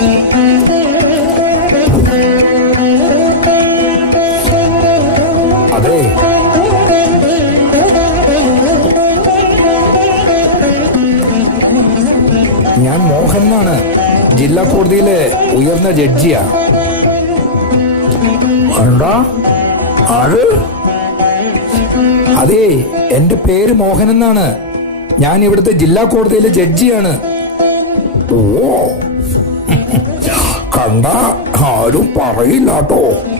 അതെ. ഞാൻ മോഹൻ എന്നാണ്. ജില്ലാ കോടതിയിലെ ഉയർന്ന ജഡ്ജിയാ. അതെ എന്റെ പേര് മോഹൻ എന്നാണ്. ഞാൻ ഇവിടുത്തെ ജില്ലാ കോടതിയിലെ ജഡ്ജിയാണ്. ഓ. handa, halos parehila to.